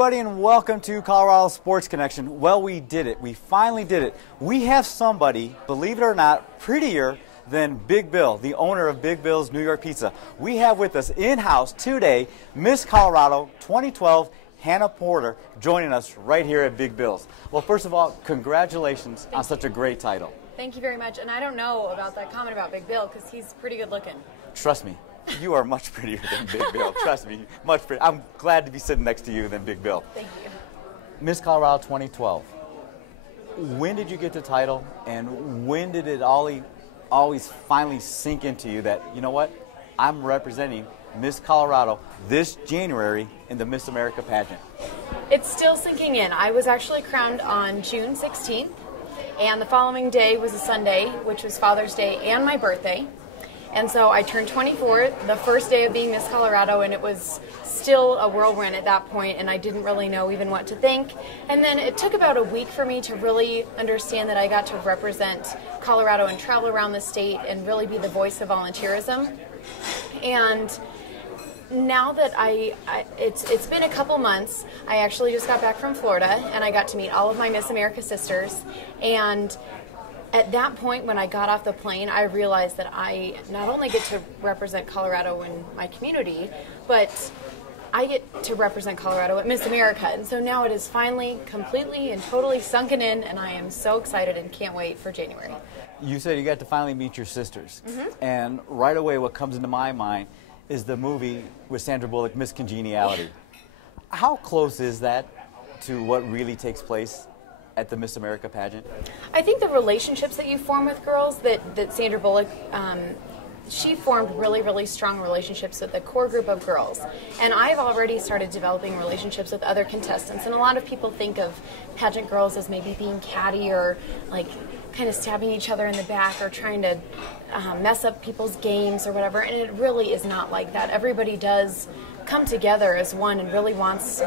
everybody, and welcome to Colorado Sports Connection. Well, we did it. We finally did it. We have somebody, believe it or not, prettier than Big Bill, the owner of Big Bill's New York Pizza. We have with us in-house today Miss Colorado 2012, Hannah Porter, joining us right here at Big Bill's. Well, first of all, congratulations on such a great title. Thank you very much. And I don't know about that comment about Big Bill because he's pretty good looking. Trust me. You are much prettier than Big Bill. Trust me, much prettier. I'm glad to be sitting next to you than Big Bill. Thank you. Miss Colorado 2012. When did you get the title, and when did it always finally sink into you that, you know what, I'm representing Miss Colorado this January in the Miss America pageant? It's still sinking in. I was actually crowned on June 16th, and the following day was a Sunday, which was Father's Day and my birthday. And so I turned 24, the first day of being Miss Colorado, and it was still a whirlwind at that point, and I didn't really know even what to think. And then it took about a week for me to really understand that I got to represent Colorado and travel around the state and really be the voice of volunteerism. And now that it's been a couple months, I actually just got back from Florida, and I got to meet all of my Miss America sisters. And at that point, when I got off the plane, I realized that I not only get to represent Colorado in my community, but I get to represent Colorado at Miss America. And so now it is finally completely and totally sunken in, and I am so excited and can't wait for January. You said you got to finally meet your sisters. And right away what comes into my mind is the movie with Sandra Bullock, Miss Congeniality. How close is that to what really takes place at the Miss America pageant? I think the relationships that you form with girls, that Sandra Bullock, she formed really, really strong relationships with a core group of girls. And I've already started developing relationships with other contestants. And a lot of people think of pageant girls as maybe being catty or like kind of stabbing each other in the back or trying to mess up people's games or whatever. And it really is not like that. Everybody does come together as one and really wants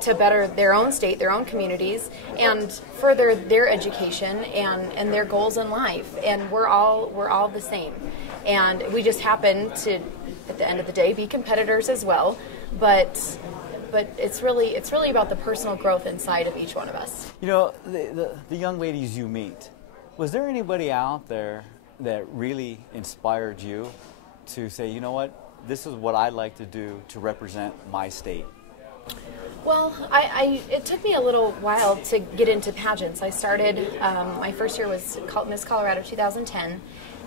to better their own state, their own communities, and further their education and their goals in life. And we're all the same. And we just happen to, at the end of the day, be competitors as well. But it's really about the personal growth inside of each one of us. You know, the young ladies you meet, was there anybody out there that really inspired you to say, you know what, this is what I'd like to do to represent my state? Well, it took me a little while to get into pageants. I started, my first year was Miss Colorado 2010,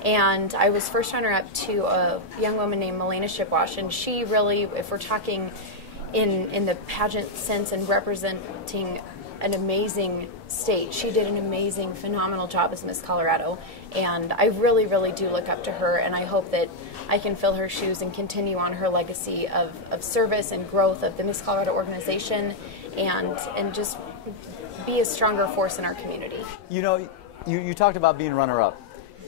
and I was first runner-up to a young woman named Melena Shipwash, and she really, if we're talking in the pageant sense and representing an amazing state, she did an amazing, phenomenal job as Miss Colorado, and I really, really do look up to her, and I hope that I can fill her shoes and continue on her legacy of service and growth of the Miss Colorado organization and just be a stronger force in our community. You know, you talked about being runner-up.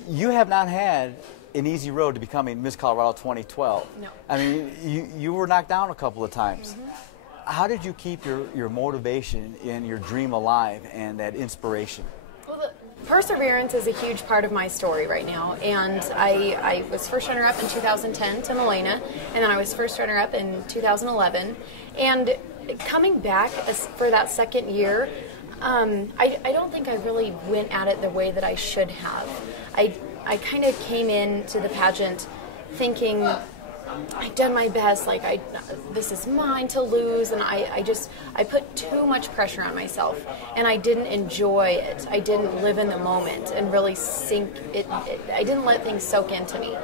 You have not had an easy road to becoming Miss Colorado 2012. No. I mean, you were knocked down a couple of times. How did you keep your motivation and your dream alive and that inspiration? Well, the perseverance is a huge part of my story right now, and I was first runner-up in 2010 to Melena, and then I was first runner-up in 2011, and coming back for that second year, I don't think I really went at it the way that I should have. I kind of came into the pageant thinking I've done my best, like this is mine to lose, and I put too much pressure on myself, and I didn't enjoy it. I didn't live in the moment and really sink it. I didn't let things soak into me,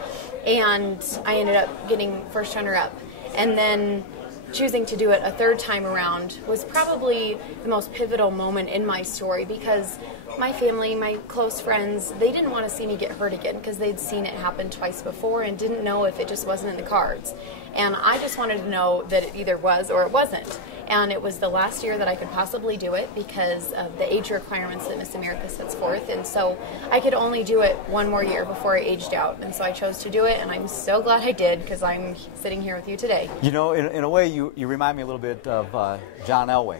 and I ended up getting first runner-up, and then choosing to do it a third time around was probably the most pivotal moment in my story, because my family, my close friends, they didn't want to see me get hurt again because they'd seen it happen twice before and didn't know if it just wasn't in the cards. And I just wanted to know that it either was or it wasn't. And it was the last year that I could possibly do it because of the age requirements that Miss America sets forth. And so I could only do it one more year before I aged out. And so I chose to do it, and I'm so glad I did because I'm sitting here with you today. You know, in a way, you remind me a little bit of John Elway.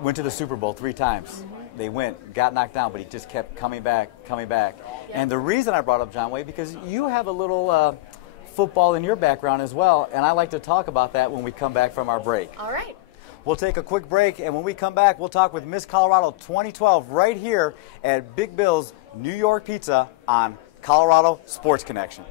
Went to the Super Bowl 3 times. They got knocked down, but he just kept coming back. Yeah. And the reason I brought up John Way, because you have a little football in your background as well, and I like to talk about that when we come back from our break. All right. We'll take a quick break, and when we come back, we'll talk with Miss Colorado 2012 right here at Big Bill's New York Pizza on Colorado Sports Connection.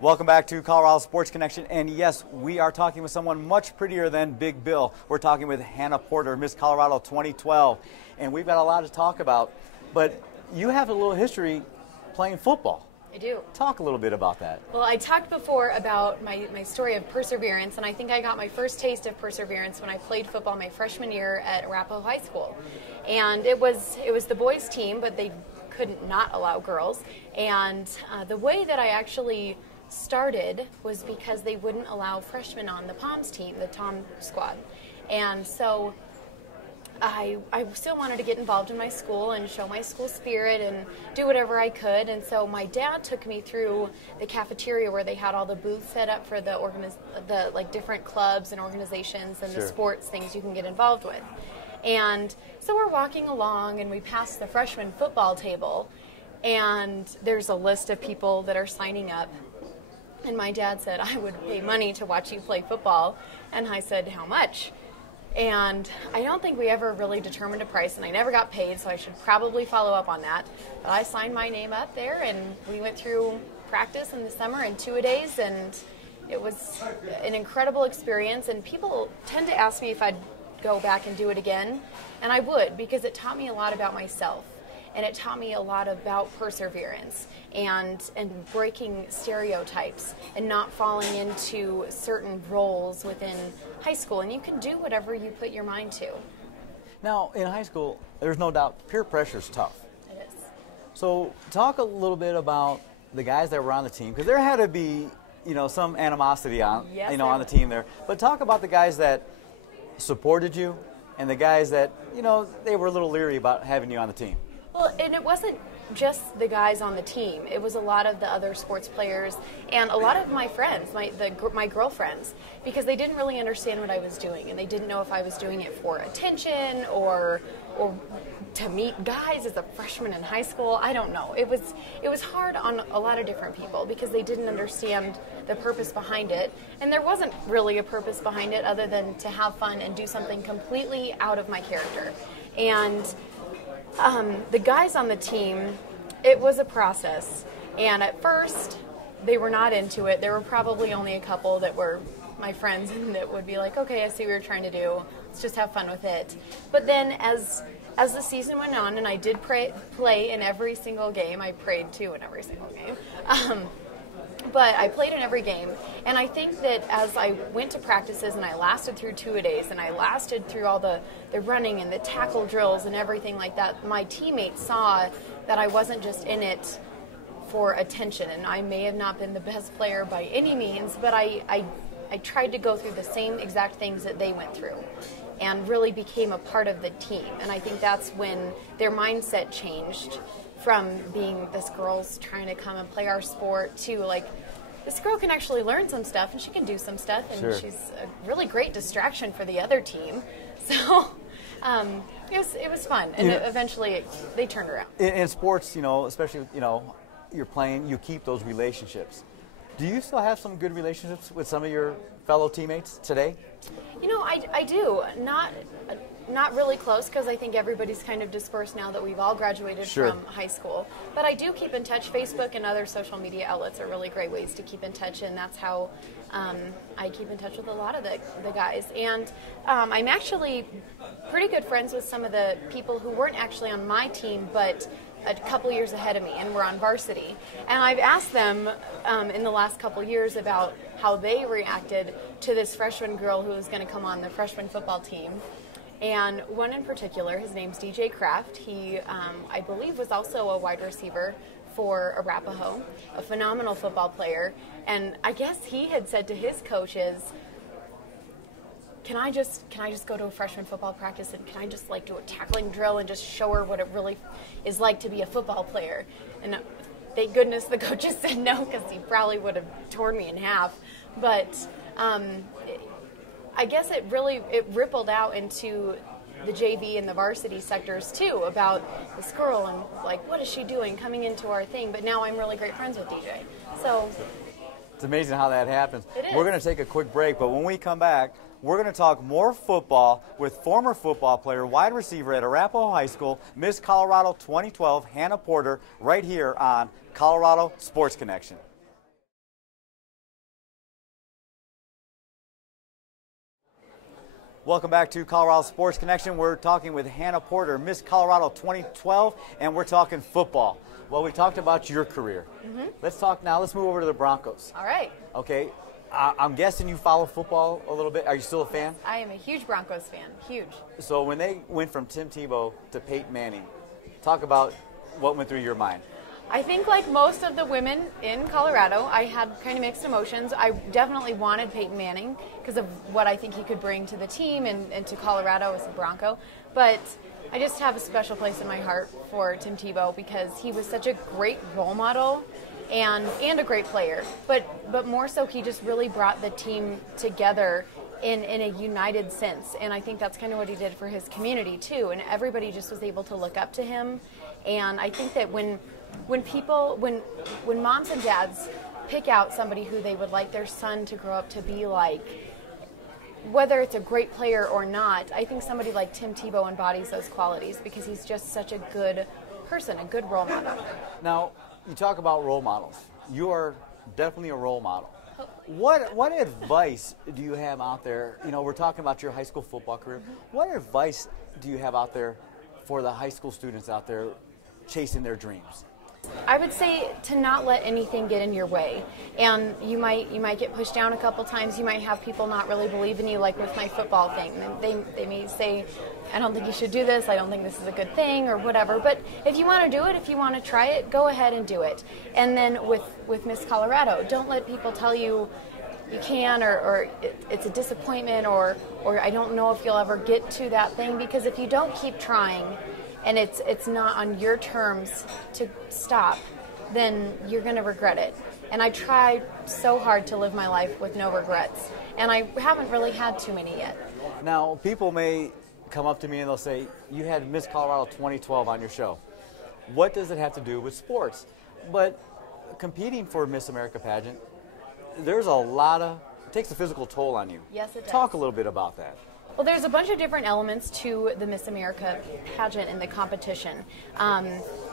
Welcome back to Colorado Sports Connection, and yes, we are talking with someone much prettier than Big Bill. We're talking with Hannah Porter, Miss Colorado 2012, and we've got a lot to talk about, but you have a little history playing football. I do. Talk a little bit about that. Well, I talked before about my story of perseverance, and I think I got my first taste of perseverance when I played football my freshman year at Arapahoe High School. And it was the boys' team, but they couldn't not allow girls. And the way that I actually started was because they wouldn't allow freshmen on the Palms team, the Tom squad. And so I still wanted to get involved in my school and show my school spirit and do whatever I could. And so my dad took me through the cafeteria where they had all the booths set up for the like different clubs and organizations and the sports things you can get involved with. And so we're walking along and we pass the freshman football table, and there's a list of people that are signing up. And my dad said, I would pay money to watch you play football. And I said, how much? And I don't think we ever really determined a price, and I never got paid, so I should probably follow up on that. But I signed my name up there, and we went through practice in the summer in 2-a-days, and it was an incredible experience. And people tend to ask me if I'd go back and do it again, and I would, because it taught me a lot about myself. And it taught me a lot about perseverance and breaking stereotypes and not falling into certain roles within high school. And you can do whatever you put your mind to. Now, in high school, there's no doubt peer pressure is tough. It is. So talk a little bit about the guys that were on the team, because there had to be, some animosity on, on the team there. But talk about the guys that supported you and the guys that, they were a little leery about having you on the team. Well, and it wasn't just the guys on the team. It was a lot of the other sports players and a lot of my friends, my girlfriends, because they didn't really understand what I was doing, and they didn't know if I was doing it for attention or to meet guys as a freshman in high school. I don't know. It was hard on a lot of different people because they didn't understand the purpose behind it, and there wasn't really a purpose behind it other than to have fun and do something completely out of my character. And the guys on the team, it was a process, and at first they were not into it. There were probably only a couple that were my friends and that would be like, okay, I see what you're trying to do, let's just have fun with it. But then as the season went on, and I did play in every single game, I prayed too in every single game, but I played in every game, and I think that as I went to practices and I lasted through 2-a-days and I lasted through all the running and the tackle drills and everything like that, my teammates saw that I wasn't just in it for attention, and I may have not been the best player by any means, but I tried to go through the same exact things that they went through and really became a part of the team. And I think that's when their mindset changed from being this girl's trying to come and play our sport to like, this girl can actually learn some stuff and she can do some stuff, and she's a really great distraction for the other team. So it was fun, and eventually they turned around. In sports, especially, you're playing, you keep those relationships. Do you still have some good relationships with some of your fellow teammates today? I do. Not really close, because I think everybody's kind of dispersed now that we've all graduated from high school. But I do keep in touch. Facebook and other social media outlets are really great ways to keep in touch, and that's how I keep in touch with a lot of the guys. And I'm actually pretty good friends with some of the people who weren't actually on my team, but a couple years ahead of me and were on varsity. And I've asked them in the last couple years about how they reacted to this freshman girl who was going to come on the freshman football team. And one in particular, his name's DJ Kraft. He, I believe, was also a wide receiver for Arapahoe, a phenomenal football player. And I guess he had said to his coaches, can I just go to a freshman football practice, and can I just like do a tackling drill and just show her what it really is like to be a football player? And thank goodness the coaches said no, because he probably would have torn me in half. But I guess it rippled out into the JV and the varsity sectors too, about this girl and like, what is she doing coming into our thing? But now I'm really great friends with DJ. So It's amazing how that happens. It is. We're going to take a quick break, but when we come back, we're going to talk more football with former football player, wide receiver at Arapahoe High School, Miss Colorado 2012, Hannah Porter, right here on Colorado Sports Connection. Welcome back to Colorado Sports Connection. We're talking with Hannah Porter, Miss Colorado 2012, and we're talking football. Well, we talked about your career. Let's talk now. Let's move over to the Broncos. All right. Okay. I'm guessing you follow football a little bit. Are you still a fan? I am a huge Broncos fan. Huge. So when they went from Tim Tebow to Peyton Manning, talk about what went through your mind. I think like most of the women in Colorado, I had kind of mixed emotions. I definitely wanted Peyton Manning because of what I think he could bring to the team and to Colorado as a Bronco. But I just have a special place in my heart for Tim Tebow because he was such a great role model and a great player. But more so, he just really brought the team together in a united sense. And I think that's kind of what he did for his community too. And everybody just was able to look up to him. And I think that when moms and dads pick out somebody who they would like their son to grow up to be like, whether it's a great player or not, I think somebody like Tim Tebow embodies those qualities because he's just such a good person, a good role model. Now, you talk about role models. You are definitely a role model. What advice do you have out there? You know, we're talking about your high school football career. What advice do you have out there for the high school students out there chasing their dreams? I would say to not let anything get in your way. And you might get pushed down a couple times. You might have people not really believe in you, like with my football thing. They may say, I don't think you should do this, I don't think this is a good thing, or whatever. But if you want to do it, if you want to try it, go ahead and do it. And then with Miss Colorado, don't let people tell you you can or it's a disappointment or I don't know if you'll ever get to that thing, because if you don't keep trying, and it's not on your terms to stop, then you're going to regret it. And I try so hard to live my life with no regrets, and I haven't really had too many yet. Now, people may come up to me and they'll say, you had Miss Colorado 2012 on your show. What does it have to do with sports? But competing for Miss America pageant, there's it takes a physical toll on you. Yes, it does. Talk a little bit about that. Well, there's a bunch of different elements to the Miss America pageant and the competition.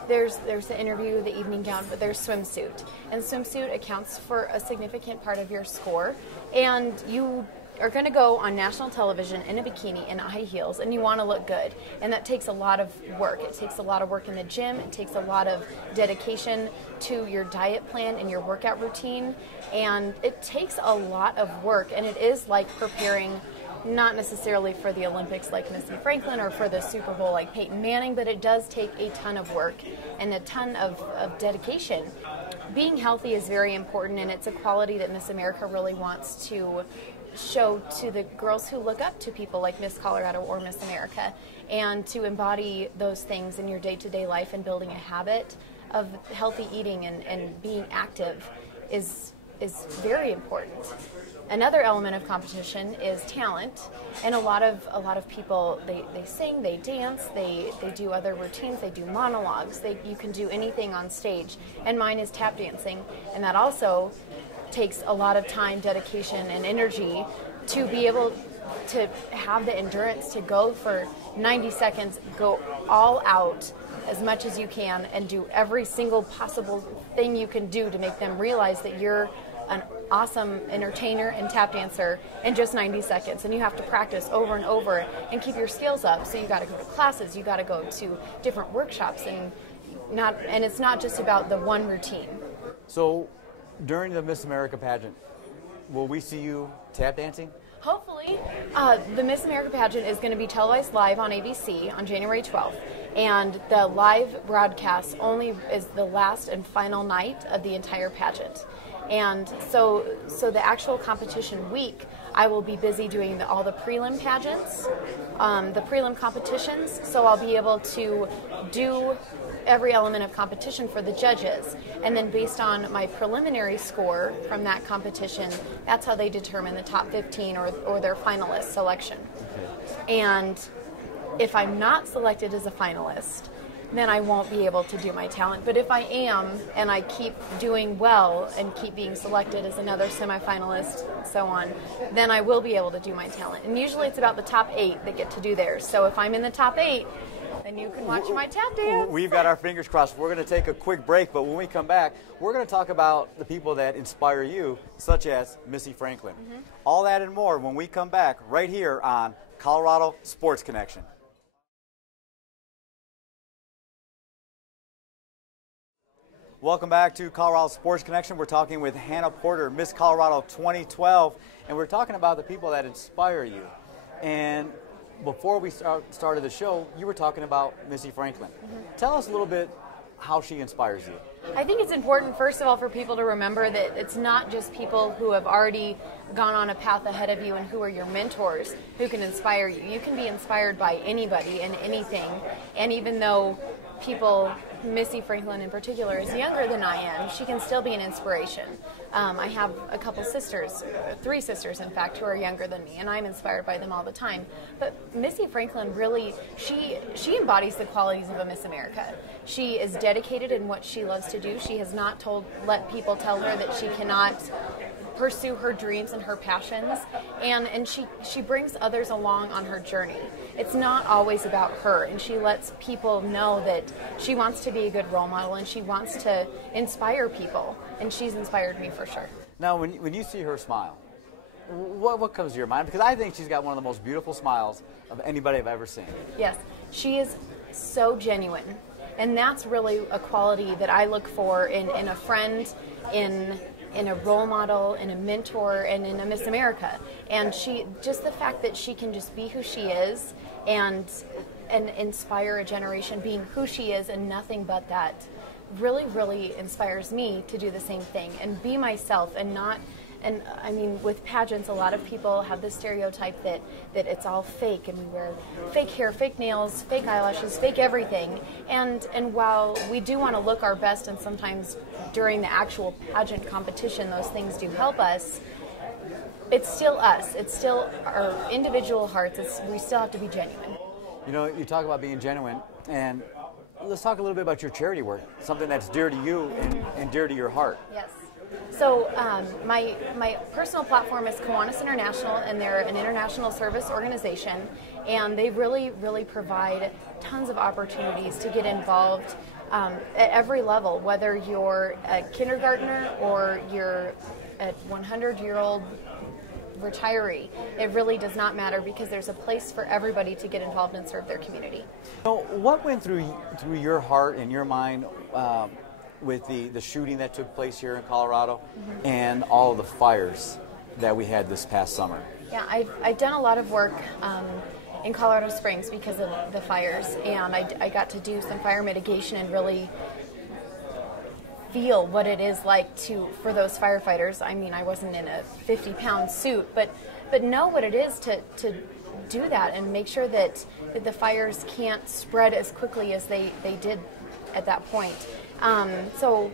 There's the interview, the evening gown, but there's swimsuit. And swimsuit accounts for a significant part of your score. And you are going to go on national television in a bikini and high heels, and you want to look good. And that takes a lot of work. It takes a lot of work in the gym. It takes a lot of dedication to your diet plan and your workout routine. And it takes a lot of work, and it is like preparing not necessarily for the Olympics like Missy Franklin or for the Super Bowl like Peyton Manning, but it does take a ton of work and a ton of dedication. Being healthy is very important, and it's a quality that Miss America really wants to show to the girls who look up to people like Miss Colorado or Miss America, and to embody those things in your day-to-day life and building a habit of healthy eating and being active is very important. Another element of competition is talent, and a lot of people they sing, they dance, they do other routines, they do monologues. You can do anything on stage, and mine is tap dancing, and that also takes a lot of time, dedication, and energy to be able to have the endurance to go for 90 seconds, go all out as much as you can, and do every single possible thing you can do to make them realize that you're an awesome entertainer and tap dancer in just 90 seconds. And you have to practice over and over and keep your skills up. So you got to go to classes, you got to go to different workshops, and it's not just about the one routine. So during the Miss America pageant, will we see you tap dancing? Hopefully. The Miss America pageant is going to be televised live on ABC on January 12th. And the live broadcast only is the last and final night of the entire pageant. And so the actual competition week, I will be busy doing all the prelim pageants, the prelim competitions, so I'll be able to do every element of competition for the judges. And then based on my preliminary score from that competition, that's how they determine the top 15 or their finalist selection. Okay. And if I'm not selected as a finalist, then I won't be able to do my talent. But if I am, and I keep doing well and keep being selected as another semifinalist, and so on, then I will be able to do my talent. And usually it's about the top 8 that get to do theirs. So if I'm in the top 8, then you can watch my tap dance. We've got our fingers crossed. We're going to take a quick break, but when we come back, we're going to talk about the people that inspire you, such as Missy Franklin. All that and more when we come back right here on Colorado Sports Connection. Welcome back to Colorado Sports Connection. We're talking with Hannah Porter, Miss Colorado 2012, and we're talking about the people that inspire you. And before we started the show, you were talking about Missy Franklin. Tell us a little bit how she inspires you. I think it's important, first of all, for people to remember that it's not just people who have already gone on a path ahead of you and who are your mentors who can inspire you. You can be inspired by anybody and anything, and even though Missy Franklin in particular is younger than I am, she can still be an inspiration. I have a couple sisters, 3 sisters in fact, who are younger than me, and I'm inspired by them all the time. But Missy Franklin really, she embodies the qualities of a Miss America. She is dedicated in what she loves to do. She has not let people tell her that she cannot pursue her dreams and her passions, and she brings others along on her journey. It's not always about her, and she lets people know that she wants to be a good role model and she wants to inspire people, and she's inspired me for sure. Now, when you see her smile, what comes to your mind? Because I think she's got one of the most beautiful smiles of anybody I've ever seen. Yes, she is so genuine, and that's really a quality that I look for in a friend, in a role model, in a mentor, and in a Miss America. And just the fact that she can just be who she is and inspire a generation being who she is and nothing but that really, really inspires me to do the same thing and be myself and not. And I mean, with pageants, a lot of people have this stereotype that it's all fake, and we wear fake hair, fake nails, fake eyelashes, fake everything. And while we do want to look our best, and sometimes during the actual pageant competition, those things do help us, it's still us. It's still our individual hearts. We still have to be genuine. You know, you talk about being genuine, and let's talk a little bit about your charity work, something that's dear to you and dear to your heart. Yes. So my personal platform is Kiwanis International, and they're an international service organization, and they really, really provide tons of opportunities to get involved at every level, whether you're a kindergartner or you're a 100-year-old retiree. It really does not matter, because there's a place for everybody to get involved and serve their community. So what went through your heart and your mind with the shooting that took place here in Colorado and all of the fires that we had this past summer? Yeah, I've done a lot of work in Colorado Springs because of the fires, and I got to do some fire mitigation and really feel what it is like for those firefighters. I mean, I wasn't in a 50-pound suit, but know what it is to do that and make sure that the fires can't spread as quickly as they did at that point. So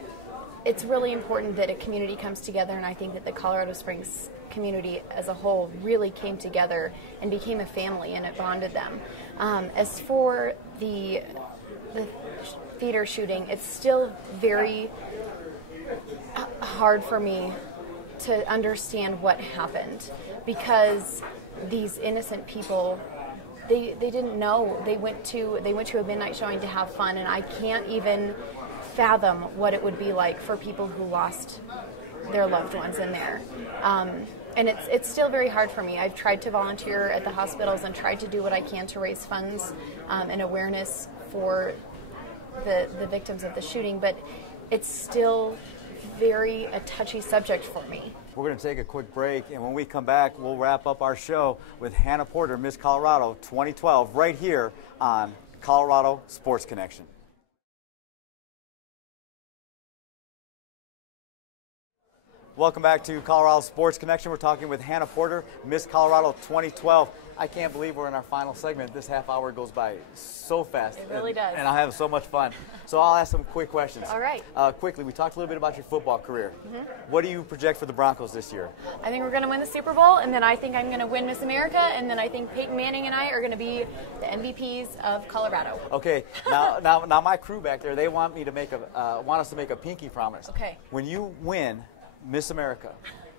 it's really important that a community comes together, and I think that the Colorado Springs community as a whole really came together and became a family, and it bonded them. As for the theater shooting, it's still very hard for me to understand what happened, because these innocent people, they didn't know. They went to a midnight showing to have fun, and I can't even fathom what it would be like for people who lost their loved ones in there. And it's still very hard for me. I've tried to volunteer at the hospitals and tried to do what I can to raise funds and awareness for the victims of the shooting, but it's still very a touchy subject for me. We're going to take a quick break, and when we come back, we'll wrap up our show with Hannah Porter, Miss Colorado 2012, right here on Colorado Sports Connection. Welcome back to Colorado Sports Connection. We're talking with Hannah Porter, Miss Colorado 2012. I can't believe we're in our final segment. This half hour goes by so fast. It really does. And I have so much fun. So I'll ask some quick questions. All right. Quickly, we talked a little bit about your football career. What do you project for the Broncos this year? I think we're going to win the Super Bowl, and then I think I'm going to win Miss America, and then I think Peyton Manning and I are going to be the MVPs of Colorado. Okay. Now my crew back there, they want me to make want us to make a pinky promise. Okay. When you win Miss America,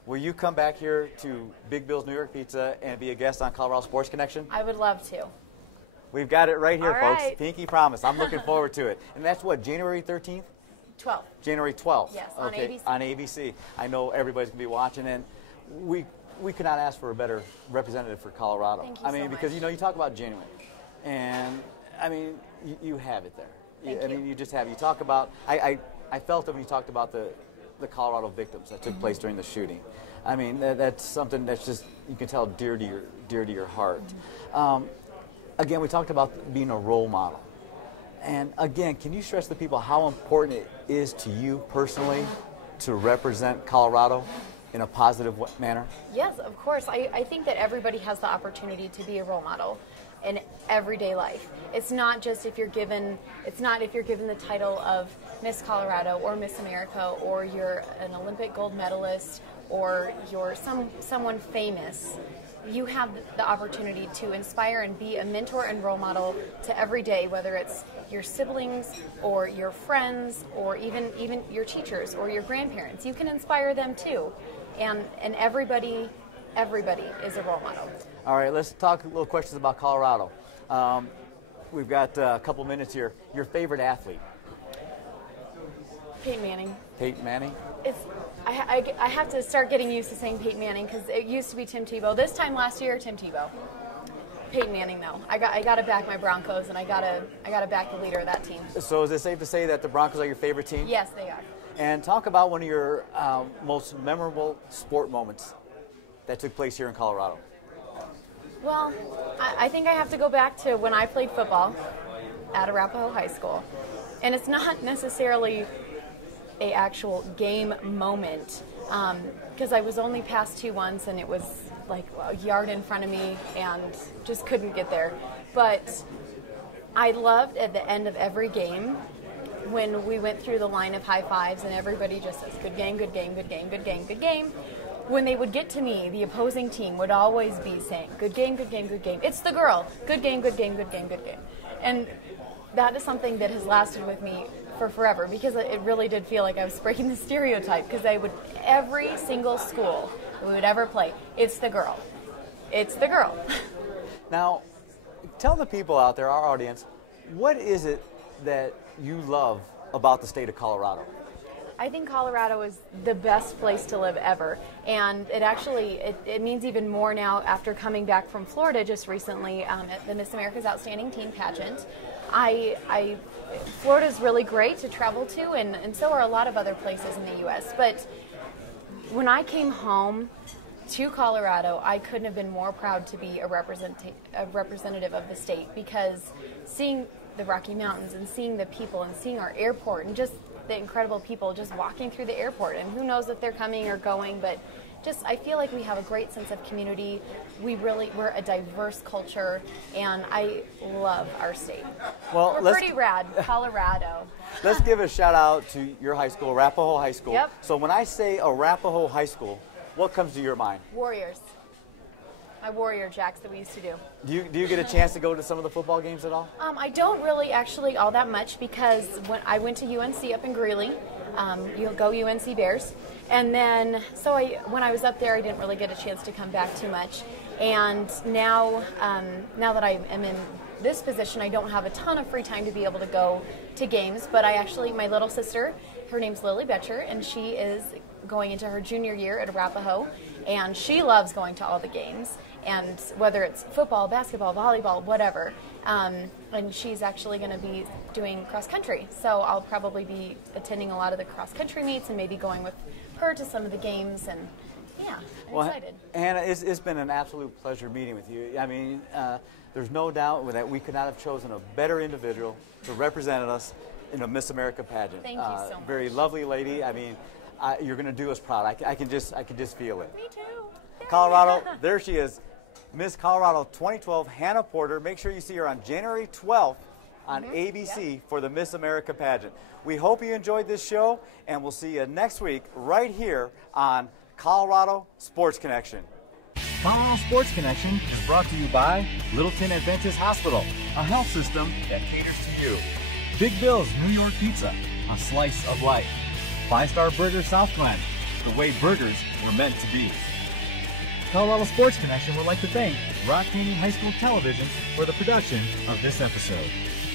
will you come back here to Big Bill's New York Pizza and be a guest on Colorado Sports Connection? I would love to. We've got it right here, All folks. right. Pinky promise. I'm looking forward to it. And that's what, January 13th? 12. January 12th. Yes, on okay, ABC. On ABC. I know everybody's going to be watching, and we could not ask for a better representative for Colorado. Thank you I mean, so because, much. you talk about genuine, and, I mean, you have it there. Thank I you. mean, you just have it. You talk about, I felt it when you talked about the Colorado victims that took place during the shooting. I mean, that's something that's just, you can tell, dear to your heart. Again, we talked about being a role model. And again, can you stress to people how important it is to you personally to represent Colorado in a positive manner? Yes, of course. I think that everybody has the opportunity to be a role model in everyday life. It's not just if you're given the title of Miss Colorado or Miss America, or you're an Olympic gold medalist, or you're someone famous. You have the opportunity to inspire and be a mentor and role model to every day, whether it's your siblings or your friends or even your teachers or your grandparents. You can inspire them too. And everybody is a role model. All right, let's talk a little questions about Colorado. We've got a couple minutes here. Your favorite athlete? Peyton Manning. Peyton Manning? I have to start getting used to saying Peyton Manning because it used to be Tim Tebow. This time last year, Tim Tebow. Peyton Manning, though. I got to back my Broncos, and I got to back the leader of that team. So is it safe to say that the Broncos are your favorite team? Yes, they are. And talk about one of your most memorable sport moments that took place here in Colorado. Well, I think I have to go back to when I played football at Arapahoe High School. And it's not necessarily a actual game moment because I was only passed two once, and it was like a yard in front of me and just couldn't get there. But I loved at the end of every game when we went through the line of high fives and everybody just says, good game, good game, good game, good game, good game. When they would get to me, the opposing team would always be saying, good game, good game, good game. It's the girl. Good game, good game, good game, good game. And that is something that has lasted with me for forever because it really did feel like I was breaking the stereotype because every single school that we would ever play, it's the girl. It's the girl. Now, tell the people out there, our audience, what is it that you love about the state of Colorado? I think Colorado is the best place to live ever, and it means even more now after coming back from Florida just recently at the Miss America's Outstanding Teen Pageant. Florida's really great to travel to, and so are a lot of other places in the U.S., but when I came home to Colorado, I couldn't have been more proud to be a representative of the state because seeing the Rocky Mountains and seeing the people and seeing our airport and just the incredible people just walking through the airport, and who knows if they're coming or going, but just I feel like we have a great sense of community. We're a diverse culture, and I love our state. Well, we're pretty rad, Colorado. Let's give a shout out to your high school, Arapahoe High School. Yep. So when I say Arapahoe High School, what comes to your mind? Warriors. My Warrior Jacks that we used to do. Do you get a chance to go to some of the football games at all? I don't really actually all that much because when I went to UNC up in Greeley, you'll go UNC Bears. And then, when I was up there, I didn't really get a chance to come back too much. And now that I am in this position, I don't have a ton of free time to be able to go to games. But my little sister, her name's Lily Betcher, and she is going into her junior year at Arapahoe, and she loves going to all the games. And whether it's football, basketball, volleyball, whatever. And she's actually going to be doing cross country. So I'll probably be attending a lot of the cross country meets and maybe going with her to some of the games. And yeah, I'm excited. Hannah, it's been an absolute pleasure meeting with you. I mean, there's no doubt that we could not have chosen a better individual to represent us in a Miss America pageant. Thank you so much. Very lovely lady. I mean, you're going to do us proud. I can just feel it. Me too. Colorado, there she is, Miss Colorado 2012, Hannah Porter. Make sure you see her on January 12th on ABC for the Miss America pageant. We hope you enjoyed this show, and we'll see you next week right here on Colorado Sports Connection. Colorado Sports Connection is brought to you by Littleton Adventist Hospital, a health system that caters to you. Big Bill's New York Pizza, a slice of life. 5-Star Burger South Glen, the way burgers were meant to be. Colorado Sports Connection would like to thank Rock Canyon High School Television for the production of this episode.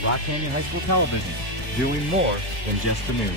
Rock Canyon High School Television, doing more than just the news.